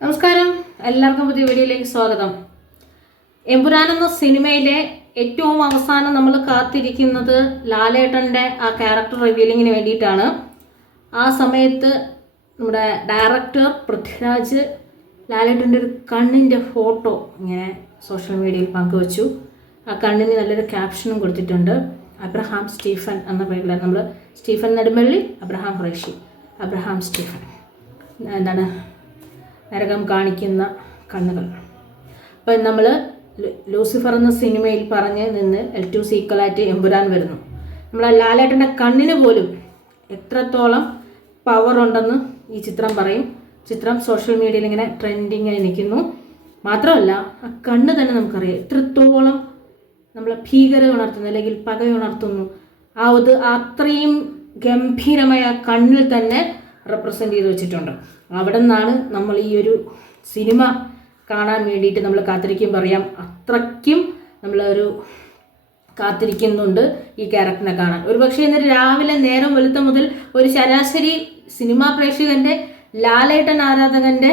നമസ്കാരം, എല്ലാവർക്കും പുതിയ വീഡിയോയിലേക്ക് സ്വാഗതം. എമ്പുരാൻ എന്ന സിനിമയിലെ ഏറ്റവും അവസാനം നമ്മൾ കാത്തിരിക്കുന്നത് ലാലേട്ടൻ്റെ ആ ക്യാരക്ടർ റിവീലിങ്ങിന് വേണ്ടിയിട്ടാണ്. ആ സമയത്ത് നമ്മുടെ ഡയറക്ടർ പൃഥ്വിരാജ് ലാലേട്ടൻ്റെ ഒരു കണ്ണിൻ്റെ ഫോട്ടോ ഇങ്ങനെ സോഷ്യൽ മീഡിയയിൽ പങ്കുവച്ചു. ആ കണ്ണിന് നല്ലൊരു ക്യാപ്ഷനും കൊടുത്തിട്ടുണ്ട്. അബ്രഹാം സ്റ്റീഫൻ എന്ന പേരിൽ നമ്മൾ Stephen Nedumpally, Abraham Qureshi, Abraham Stephen എന്താണ് നരകം കാണിക്കുന്ന കണ്ണുകൾ. അപ്പം നമ്മൾ ലൂസിഫർ എന്ന സിനിമയിൽ പറഞ്ഞ് നിന്ന് L2 സീക്വലായിട്ട് എമ്പുരാൻ വരുന്നു. നമ്മളെ ലാലേട്ടൻ്റെ കണ്ണിന് പോലും എത്രത്തോളം പവർ ഉണ്ടെന്ന് ഈ ചിത്രം പറയും. ചിത്രം സോഷ്യൽ മീഡിയയിൽ ഇങ്ങനെ ട്രെൻഡിങ്ങായി നിൽക്കുന്നു. മാത്രമല്ല ആ കണ്ണ് തന്നെ നമുക്കറിയാം എത്രത്തോളം നമ്മളെ ഭീകര ഉണർത്തുന്നു അല്ലെങ്കിൽ പക ഉണർത്തുന്നു. അത്രയും ഗംഭീരമായ കണ്ണിൽ തന്നെ റെപ്രസെൻ്റ് ചെയ്ത് വെച്ചിട്ടുണ്ട്. അവിടെ നിന്നാണ് നമ്മൾ ഈ ഒരു സിനിമ കാണാൻ വേണ്ടിയിട്ട് നമ്മൾ കാത്തിരിക്കുമ്പോൾ അറിയാം അത്രയ്ക്കും നമ്മളൊരു കാത്തിരിക്കുന്നുണ്ട് ഈ ക്യാരക്ടറിനെ കാണാൻ. ഒരു പക്ഷേ ഇന്നലെ രാവിലെ നേരം വെളുത്ത മുതൽ ഒരു ശരാശരി സിനിമാ പ്രേക്ഷകൻ്റെ ലാലേട്ടൻ ആരാധകൻ്റെ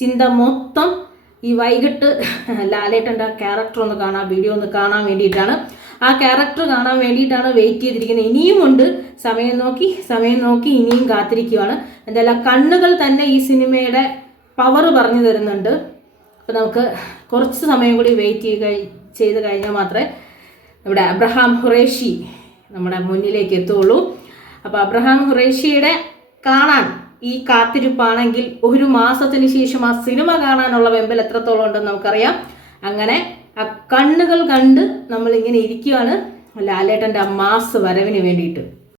ചിന്ത മൊത്തം ഈ വൈകിട്ട് ലാലേട്ടൻ്റെ ക്യാരക്ടർ ഒന്ന് കാണാൻ, വീഡിയോ ഒന്ന് കാണാൻ വേണ്ടിയിട്ടാണ്. ആ ക്യാരക്ടർ കാണാൻ വേണ്ടിയിട്ടാണ് വെയിറ്റ് ചെയ്തിരിക്കുന്നത്. ഇനിയും ഉണ്ട്, സമയം നോക്കി ഇനിയും കാത്തിരിക്കുകയാണ്. എന്തായാലും ആ കണ്ണുകൾ തന്നെ ഈ സിനിമയുടെ പവർ പറഞ്ഞു തരുന്നുണ്ട്. അപ്പോൾ നമുക്ക് കുറച്ച് സമയം കൂടി വെയിറ്റ് ചെയ്ത് കഴിഞ്ഞാൽ മാത്രമേ നമ്മുടെ അബ്രഹാം ഖുറേഷി നമ്മുടെ മുന്നിലേക്ക് എത്തുള്ളൂ. അപ്പോൾ അബ്രഹാം ഖുറേഷിയുടെ കാണാൻ ഈ കാത്തിരിപ്പാണെങ്കിൽ ഒരു മാസത്തിന് ശേഷം ആ സിനിമ കാണാനുള്ള വെമ്പൽ എത്രത്തോളം ഉണ്ടെന്ന് നമുക്കറിയാം. അങ്ങനെ ആ കണ്ണുകൾ കണ്ട് നമ്മളിങ്ങനെ ഇരിക്കുകയാണ് ലാലേട്ടൻ്റെ ആ മാസ് വരവിന് വേണ്ടിയിട്ട്.